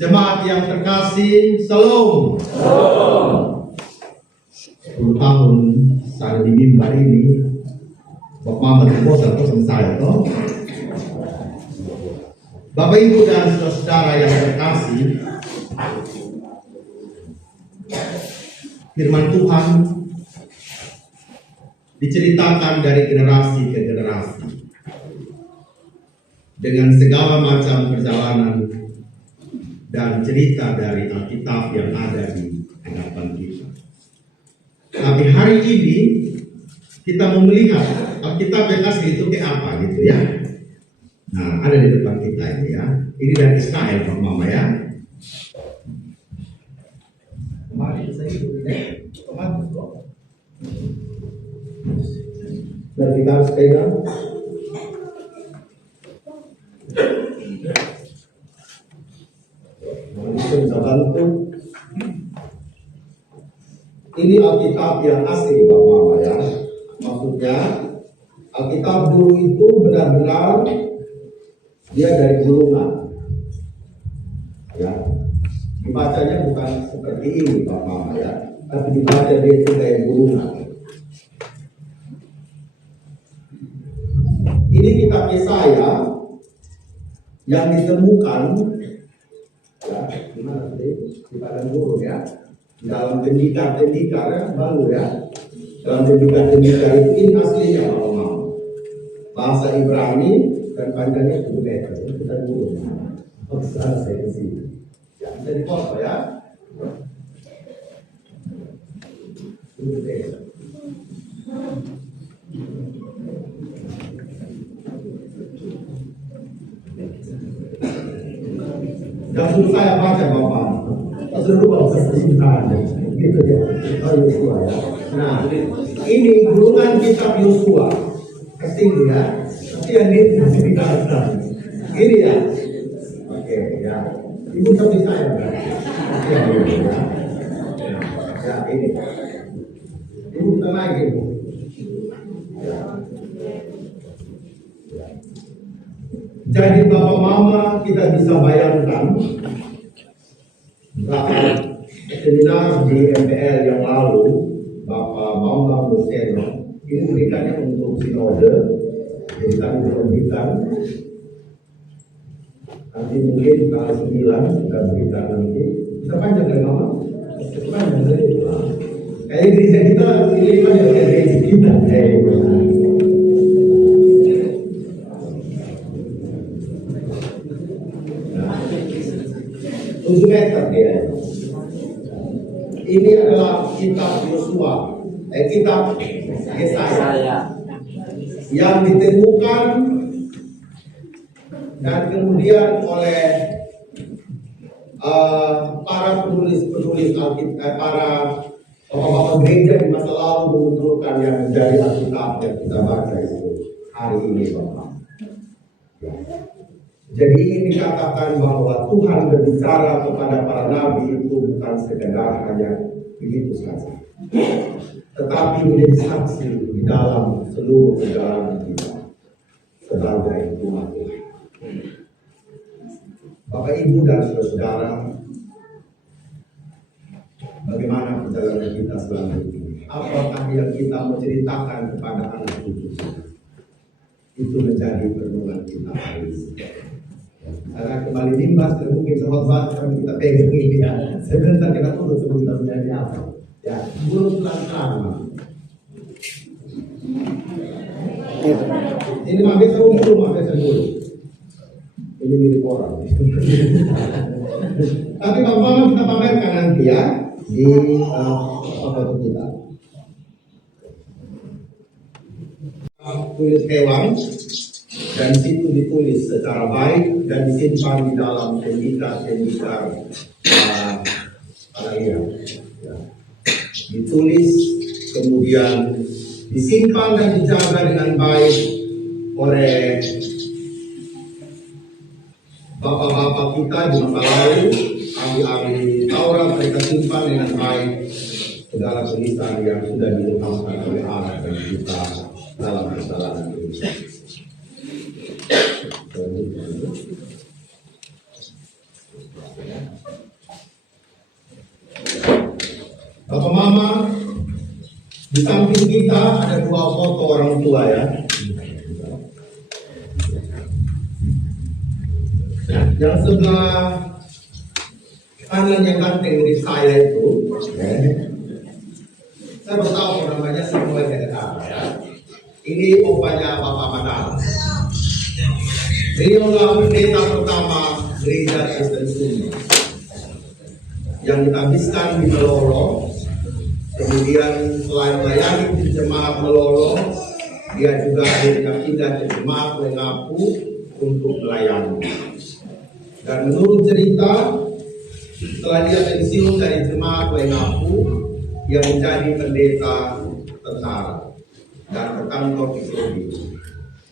Jemaat yang terkasih, Shalom. 10 tahun saya di mimbar ini, Bapak Muhammad Bosan pesan saya toh. Bapak Ibu dan saudara yang terkasih, firman Tuhan diceritakan dari generasi ke generasi dengan segala macam perjalanan dan cerita dari Alkitab yang ada di hadapan kita. Tapi hari ini kita mau melihat Alkitab yang asli itu kayak apa gitu ya. Nah, ada di depan kita ini ya. Ini dari Israel Pak Mama ya. Kemarin saya itu otomatis kok. Dan kita harus pegang. Bisa bantu. Ini Alkitab yang asli Bapak Mama ya. Maksudnya Alkitab dulu itu benar-benar dia dari gulungan. Ya. Dibacanya bukan seperti ini Bapak Mama ya. Tapi dibaca dia itu dari gulungan. Ini kitab Yesaya yang ditemukan ya, gimana sih di padang gurun ya, dalam tembikar-tembikar ya, baru ya, dalam tembikar-tembikar itu ini aslinya kalau bahasa Ibrani dan panjangnya 7 meter, kita gurun. Oh, sana saya di sini. Ya, bisa dipoto ya. 7 meter. Yang saya baca Bapak, seluruh kesintaan gitu ya. Oh Yosua ya. Nah, ini gulungan kitab Yosua kesini ya. Tapi yang ini masih di atas. Gini ya. Oke ya. Ibu sampai saya kan. Ya, ya. Ya ini. Ibu tenang lagi Bu. Ya. Jadi Bapak Mama kita bisa bayangkan seminar di MPL yang lalu Bapak Bambang Museno ini berikannya untuk sinode, jadi kami memberikan nanti mungkin tanggal 9 kita berikan nanti bisa panjang kan Mama? Panjang kan? Kayak gereja kita ini panjang kayak gereja kita meter dia. Ini adalah kitab Yosua, kitab Yesaya yang ditemukan dan kemudian oleh para penulis Alkitab, para bapak-bapak gereja di masa lalu mengumpulkan yang menjadi Alkitab yang kita baca itu hari ini Bapak. Ya. Jadi ingin dikatakan bahwa Tuhan berbicara kepada para nabi itu bukan sekedar hanya begitu saja, tetapi menjadi saksi di dalam seluruh perjalanan kita sebagai umat Tuhan. Bapak Ibu dan saudara, bagaimana perjalanan kita selama ini? Apakah yang kita mau ceritakan kepada anak cucu kita? Itu menjadi perenungan kita hari ini. Karena kembali nimbas dan mungkin sahabat kami kita pegang ini ya. Sebentar kita tunggu sebelum kita menjadi apa? Ya, belum pelan-pelan. Ini mah biasa dulu. Ini milik orang. Tapi Bapak kita pamerkan nanti ya di foto kita. Tulis hewan. Dan situ ditulis secara baik dan disimpan di dalam tembikar ya. Ditulis kemudian disimpan dan dijaga dengan baik oleh bapak-bapak kita di masa lalu, ahli-ahli Taurat. Mereka simpan dengan baik segala tulisan yang sudah diletakkan oleh Allah dan kita dalam perjalanan ini. Selanjutnya. Di samping kita ada dua foto orang tua ya. Yang sebelah kanan yang ganteng di saya itu, saya baru tahu namanya Samuel Hedera ya. Ini opanya Bapak Madal. Beliaulah pendeta pertama gereja Kristen Sumba yang dihabiskan di Melolo. Kemudian selain melayani di jemaat Melolo, dia juga pindah ke jemaat Lengapu untuk melayani. Dan menurut cerita, setelah dia pensiun dari jemaat Lengapu, dia menjadi pendeta tentara dan berkantor di Solo.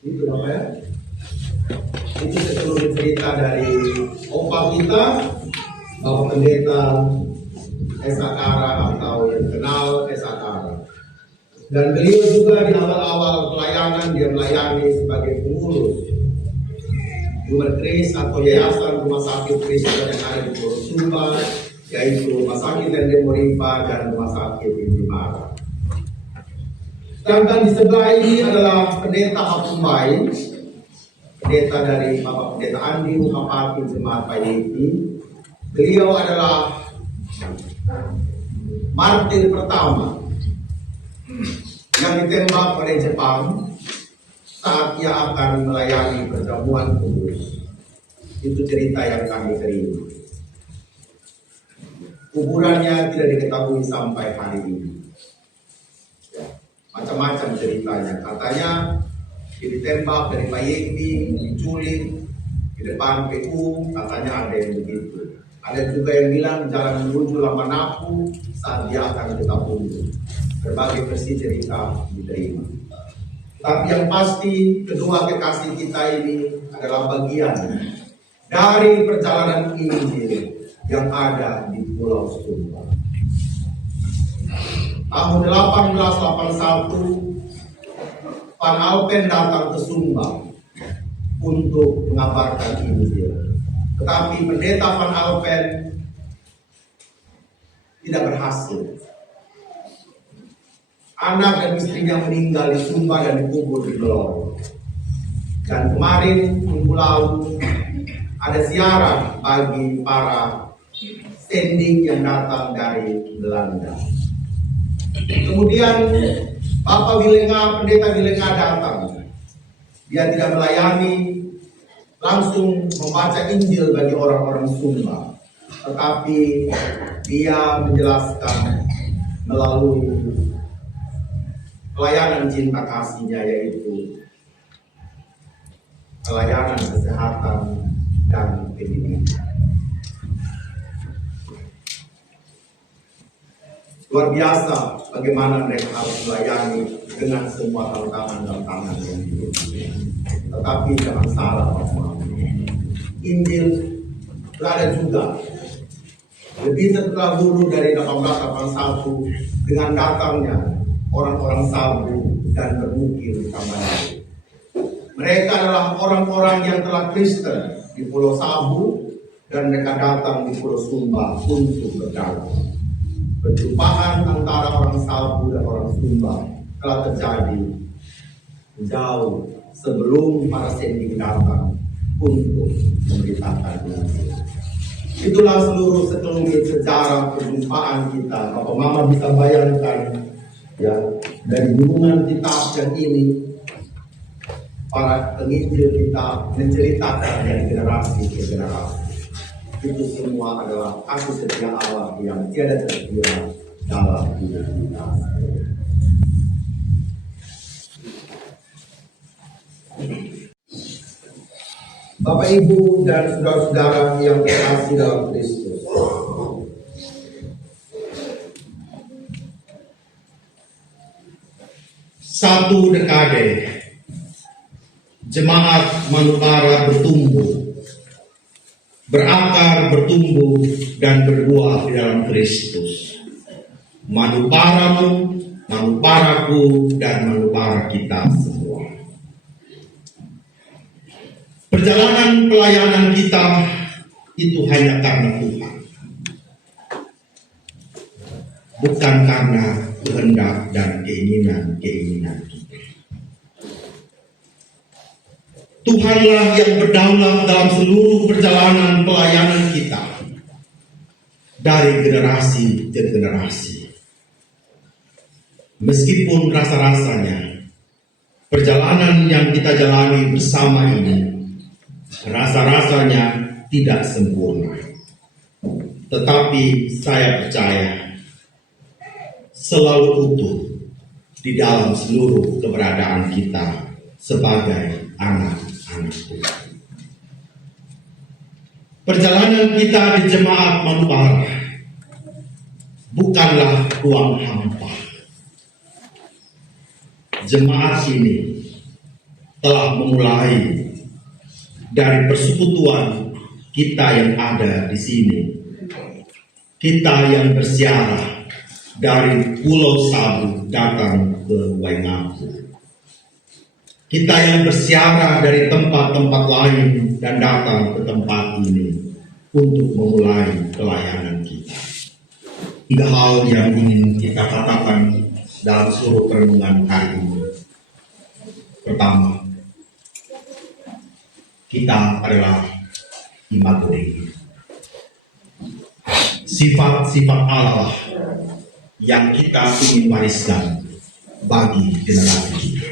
Itu apa ya? Itu seluruh cerita dari opa kita, Bapak Pendeta Esakara atau yang kenal Esakara. Dan beliau juga di awal-awal pelayanan dia melayani sebagai pengurus Rumah Kris atau Yayasan Rumah Sakit Kristen yang ada di Pulau Sumba, yaitu Rumah Sakit Lende Morimpa dan Rumah Sakit Indimara. Sedangkan di sebelah ini adalah Pendeta Hakumbai, pendeta dari Bapak Pendeta Andi Mukapati Jemaat Payeti. Beliau adalah martir pertama yang ditembak oleh Jepang saat ia akan melayani perjamuan kudus. Itu cerita yang kami terima. Kuburannya tidak diketahui sampai hari ini. Ya, macam-macam ceritanya. Katanya ditembak dari Payeti, diculik di depan PU, katanya ada yang begitu. Ada juga yang bilang jalan menuju Lamanapu saat dia akan ke Tapundu. Berbagai versi cerita diterima. Tapi yang pasti kedua kekasih kita ini adalah bagian dari perjalanan Injil yang ada di Pulau Sumba. Tahun 1881 Van Alpen datang ke Sumba untuk mengabarkan Injil. Tetapi pendeta Van Alpen tidak berhasil. Anak dan istrinya meninggal di Sumba dan dikubur di Belor. Dan kemarin minggu lalu ada ziarah bagi para standing yang datang dari Belanda. Kemudian Bapak Wilenga, pendeta Wilenga datang. Dia tidak melayani, langsung membaca Injil bagi orang-orang Sumba. Tetapi dia menjelaskan melalui pelayanan cinta kasihnya, yaitu pelayanan kesehatan dan pendidikan. Luar biasa bagaimana mereka harus melayani dengan semua tantangan yang dimiliki. Tetapi jangan salah, Injil berada juga lebih terdahulu dari 1881 dengan datangnya orang-orang Sabu dan bermukim di Tamanuli. Mereka adalah orang-orang yang telah Kristen di Pulau Sabu dan mereka datang di Pulau Sumba untuk berdagang. Perjumpaan antara orang Sabu dan orang Sumba telah terjadi jauh sebelum para sending datang untuk memberitakan Injil. Itulah seluruh sekelumit sejarah perjumpaan kita. Bapak Mama bisa bayangkan ya, dari hubungan kitab yang ini para penginjil kita menceritakan dari generasi ke generasi. Itu semua adalah kasih setia Allah yang tiada terkira dalam hidup kita. Bapak, Ibu, dan saudara-saudara yang terkasih dalam Kristus. Satu dekade jemaat Manukara bertumbuh, berakar, bertumbuh, dan berbuah di dalam Kristus. Manuparamu, manuparaku, dan manupara kita semua. Perjalanan pelayanan kita itu hanya karena Tuhan. bukan karena kehendak dan keinginan kita. Tuhanlah yang berdaulat dalam seluruh perjalanan pelayanan kita, dari generasi ke generasi. Meskipun rasa-rasanya perjalanan yang kita jalani bersama ini rasa-rasanya tidak sempurna, tetapi saya percaya selalu utuh di dalam seluruh keberadaan kita sebagai anak-anak Tuhan. Perjalanan kita di jemaat Manupara bukanlah ruang hampa. Jemaat ini telah memulai dari persekutuan kita yang ada di sini. Kita yang bersiarah dari Pulau Sabu datang ke Waingapu. Kita yang bersiarah dari tempat-tempat lain dan datang ke tempat ini untuk memulai pelayanan kita. 3 hal yang ingin kita katakan dalam seluruh perenungan hari ini. Pertama, kita adalah imago Dei. Sifat-sifat Allah yang kita ingin wariskan bagi generasi kita.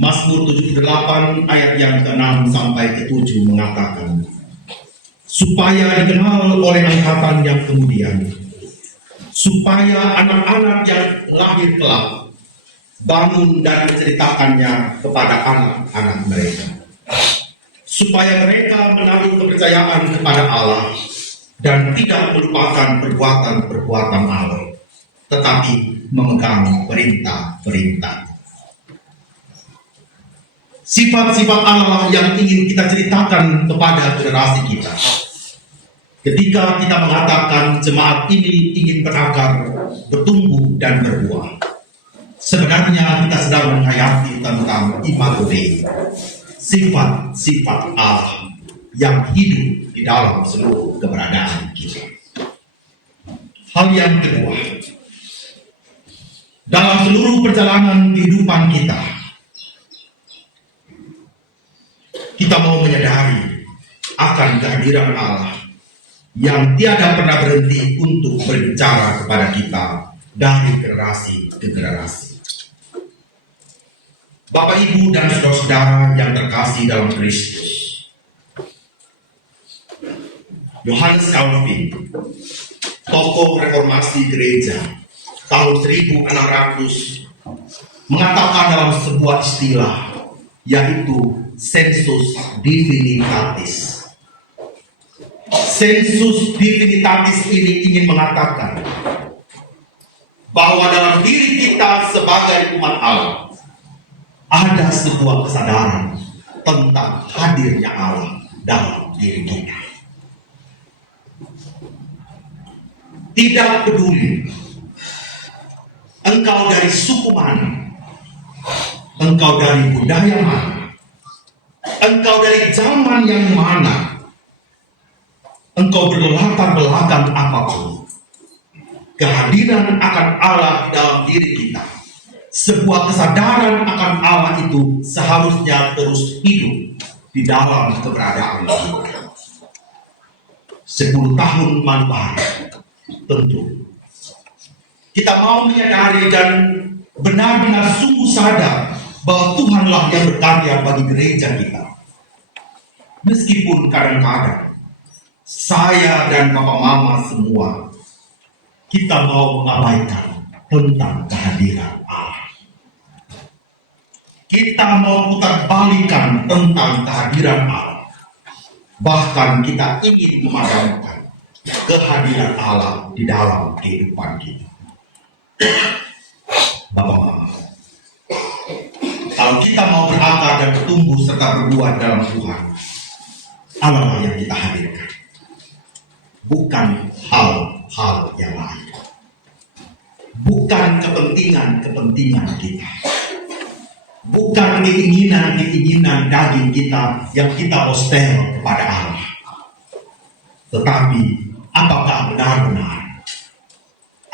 Mazmur 78 ayat yang ke-6 sampai ke-7 mengatakan, supaya dikenal oleh angkatan yang kemudian, supaya anak-anak yang lahir kelak bangun dan menceritakannya kepada anak-anak mereka, supaya mereka menaruh kepercayaan kepada Allah dan tidak melupakan perbuatan-perbuatan Allah, tetapi memegang perintah-perintah. Sifat-sifat Allah yang ingin kita ceritakan kepada generasi kita. Ketika kita mengatakan jemaat ini ingin berakar, bertumbuh dan berbuah, sebenarnya kita sedang menghayati tentang imago Dei, sifat-sifat Allah yang hidup di dalam seluruh keberadaan kita. Hal yang kedua, dalam seluruh perjalanan kehidupan kita mau menyadari akan kehadiran Allah yang tiada pernah berhenti untuk berbicara kepada kita dari generasi ke generasi. Bapak, Ibu, dan saudara-saudara yang terkasih dalam Kristus, Yohanes Calvin, tokoh reformasi gereja tahun 1600, mengatakan dalam sebuah istilah, yaitu sensus divinitatis. Sensus divinitatis ini ingin mengatakan bahwa dalam diri kita sebagai umat Allah ada sebuah kesadaran tentang hadirnya Allah dalam diri kita. Tidak peduli engkau dari suku mana, engkau dari budaya mana, engkau dari zaman yang mana, engkau berlatar belakang apapun, kehadiran akan Allah di dalam diri kita, sebuah kesadaran akan Allah itu seharusnya terus hidup di dalam keberadaan kita. 10 tahun Manupara, tentu kita mau menyadari dan benar-benar sungguh sadar bahwa Tuhanlah yang berkarya bagi gereja kita. Meskipun kadang-kadang saya dan Papa Mama semua kita mau mengabaikan tentang kehadiran Allah. Kita mau putar balikan tentang kehadiran Allah. Bahkan kita ingin memadamkan kehadiran Allah di dalam kehidupan kita. Bapak Mama, kalau kita mau berakar dan bertumbuh serta berbuah dalam Tuhan, Allah yang kita hadirkan, bukan hal-hal yang lain, bukan kepentingan kita, bukan keinginan daging kita yang kita hostel kepada Allah, tetapi apakah benar-benar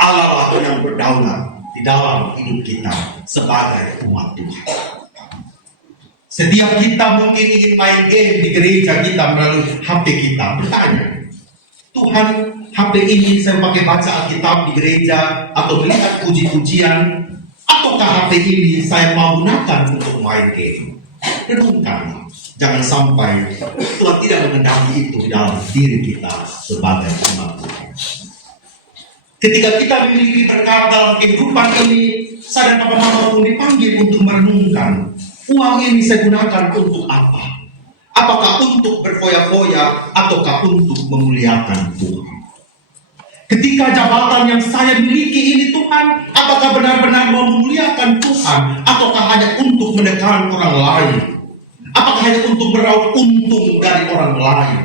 Allah lah yang berdaulat di dalam hidup kita sebagai umat Tuhan. Setiap kita mungkin ingin main game di gereja kita melalui HP kita, bertanya, Tuhan, HP ini saya pakai baca Alkitab di gereja atau melihat puji-pujian, ataukah HP ini saya mau gunakan untuk main game? Renungkan, jangan sampai Tuhan tidak mengendaki itu di dalam diri kita sebagai umat Tuhan. Ketika kita memiliki berkat dalam kehidupan ini, saya dan Papa Mama pun dipanggil untuk merenungkan, uang ini saya gunakan untuk apa? Apakah untuk berfoya-foya ataukah untuk memuliakan Tuhan? Ketika jabatan yang saya miliki ini Tuhan, apakah benar-benar mau memuliakan Tuhan ataukah hanya untuk menekan orang lain? Apakah hanya untuk meraup untung dari orang lain?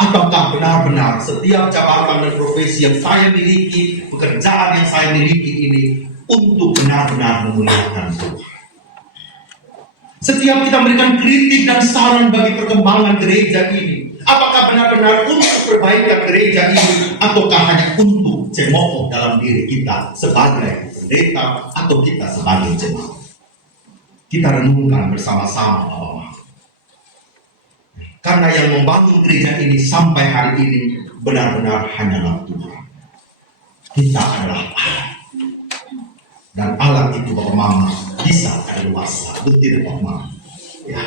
Ataukah benar-benar setiap jabatan dan profesi yang saya miliki, pekerjaan yang saya miliki ini untuk benar-benar memuliakan Tuhan? Setiap kita memberikan kritik dan saran bagi perkembangan gereja ini, apakah benar-benar untuk perbaikan gereja ini ataukah hanya untuk cemooh dalam diri kita sebagai pendeta atau kita sebagai jemaat? Kita renungkan bersama-sama, Bapak-Bapak. Karena yang membangun gereja ini sampai hari ini benar-benar hanyalah Tuhan. Kita adalah Allah. Dan Allah itu Bapak Mama bisa kadaluarsa, betul Bapak Mama. Ya.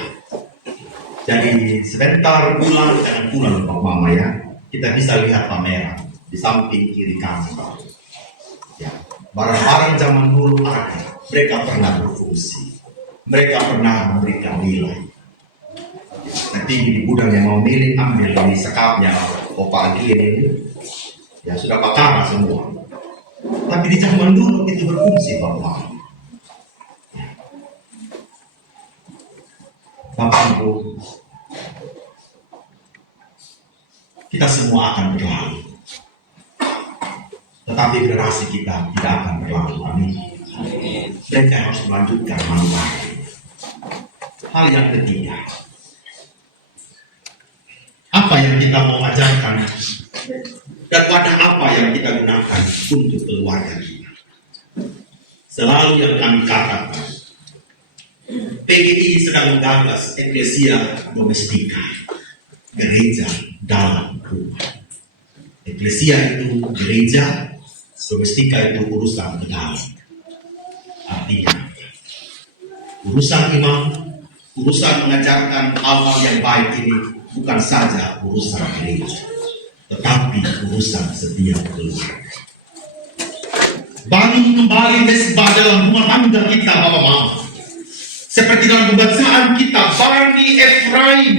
Jadi sebentar pulang, jangan pulang Bapak Mama ya. Kita bisa lihat pameran di samping kiri kami. Ya. Barang-barang zaman dulu ada, mereka pernah berfungsi, mereka pernah memberikan nilai. Nanti di gudang yang mau milih ambil dari sekapnya, pagi ini, ya sudah pakar semua. Tapi di zaman dulu itu berfungsi Bapak. Bapak Ibu, kita semua akan berlalu. Tetapi generasi kita tidak akan berlalu. Amin. Mereka harus melanjutkan manuver. Hal yang ketiga, apa yang kita mau ajarkan dan wadah apa yang kita gunakan untuk keluarga kita. Selalu yang kami katakan, PGI sedang menggagas Ecclesia Domestika, gereja dalam rumah. Ecclesia itu gereja, Domestika itu urusan negara. Artinya, urusan imam, urusan mengajarkan hal-hal yang baik ini bukan saja urusan gereja, tetapi urusan setiap keluarga. Bangun kembali mesbah dalam rumah tangga kita, Bapak Mama. Seperti dalam pembacaan kita, Bani Efraim,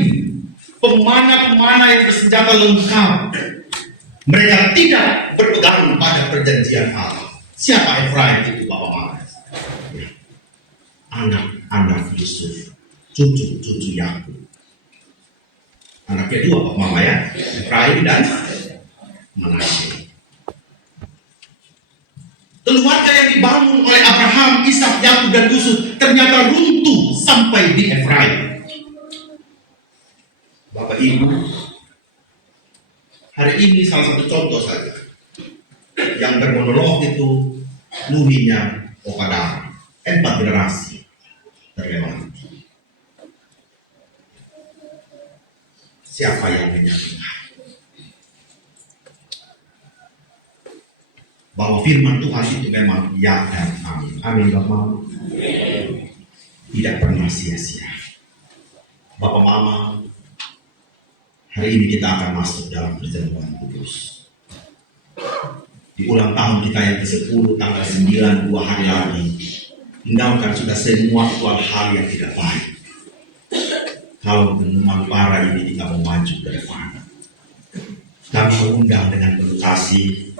pemana-pemana yang bersenjata lengkap. Mereka tidak berpegang pada perjanjian Allah. Siapa Efraim itu, Bapak Mama? Anak-anak Yusuf, cucu-cucu Yakub. Anaknya dua, Bapak Mama ya, Efraim dan Manasye. Keluarga yang dibangun oleh Abraham, Ishak, Yakub dan Yusuf ternyata runtuh sampai di Efraim. Bapak Ibu, hari ini salah satu contoh saja. Yang bermonolog itu luhinya Okada, 4 generasi terlewati. Siapa yang menyangka bahwa firman Tuhan itu memang ya dan amin. Amin Bapak. Tidak pernah sia-sia. Bapak Mama, hari ini kita akan masuk dalam perjamuan kudus. Di ulang tahun kita yang ke-10 tanggal 9, 2 hari lagi, tinggalkan sudah semua hal yang tidak baik. Kalau minuman para ini kita mau maju ke depan, kami mengundang dengan penuh kasih.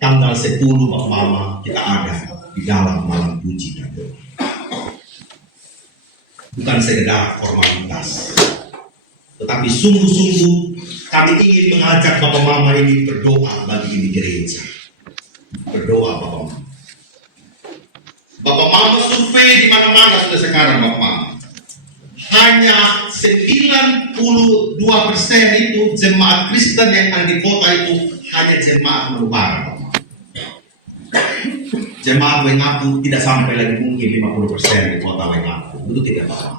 Tanggal 10 Bapak Mama kita ada di dalam malam puji dan doa. Bukan sekedar formalitas, tetapi sungguh-sungguh kami ingin mengajak Bapak Mama ini berdoa bagi ini gereja. Berdoa Bapak Mama. Bapak Mama survei di mana-mana sudah sekarang Bapak Mama. Hanya 92% itu jemaat Kristen yang ada di kota itu hanya jemaat Manubara. Jemaat Waingapu tidak sampai lagi mungkin 50% di kota Waingapu. Itu tidak apa.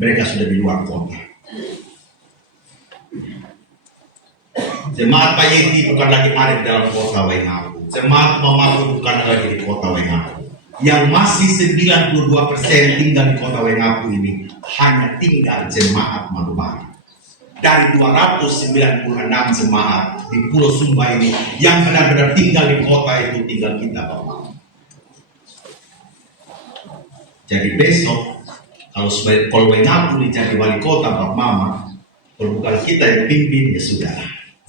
Mereka sudah di luar kota. Jemaat Payeti bukan lagi ada di dalam kota Waingapu. Jemaat Mamaku bukan lagi di kota Waingapu. Yang masih 92% tinggal di kota Waingapu ini hanya tinggal jemaat Manubari. Dari 296 jemaat di Pulau Sumba ini yang benar-benar tinggal di kota itu tinggal kita Bapak. Jadi besok kalau Waingapu jadi wali kota Bapak Mama, kalau bukan kita yang pimpin ya sudah,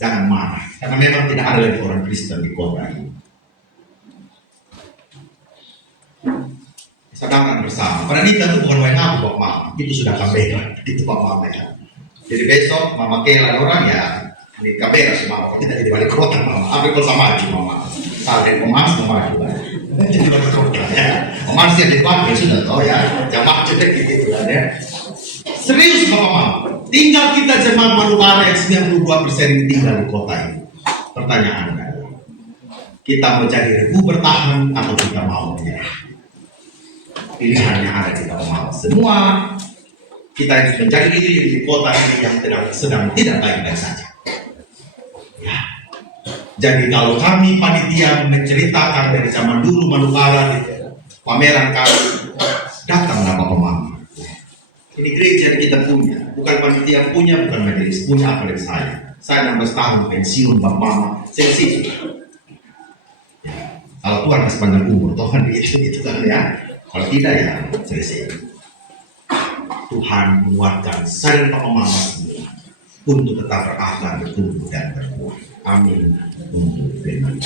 jangan marah karena memang tidak ada lagi orang Kristen di kota ini. Sadangkan bersama. Pranita itu bukan Waingapu Bapak Mama, itu sudah Kabera, itu Bapak Mama ya. Jadi besok Mama Kela orang ya di Kabera semua, kita jadi wali kota Mama. Apa kalau sama aja Mama? Saleh Omas Mama juga. Jadi wali kota ya. Omas yang dipakai sudah tahu ya. Jamaah cetek gitu kan ya. Serius Bapak Mama. Tinggal kita jemaat Manubara yang 92% ini tinggal di kota ini. Pertanyaan adalah, kita mau jadi regu bertahan atau kita mau menyerah? Pilihannya ada di dalam mau. Semua kita harus menjadi diri di kota ini yang sedang tidak baik-baik saja. Ya. Jadi kalau kami panitia menceritakan dari zaman dulu Manubara di pameran kami, datanglah Bapak Mama. Ini gereja yang kita punya, bukan panitia punya, bukan majelis punya, apa dari saya. Saya 16 tahun pensiun Bapak Mama, sensi. Ya. Kalau Tuhan kasih panjang umur, Tuhan itu kan ya. Kalau tidak ya selesai. Tuhan menguatkan saya dan Bapak Mama semua untuk tetap berakar, bertumbuh dan berkuat. Amin. Untuk firman.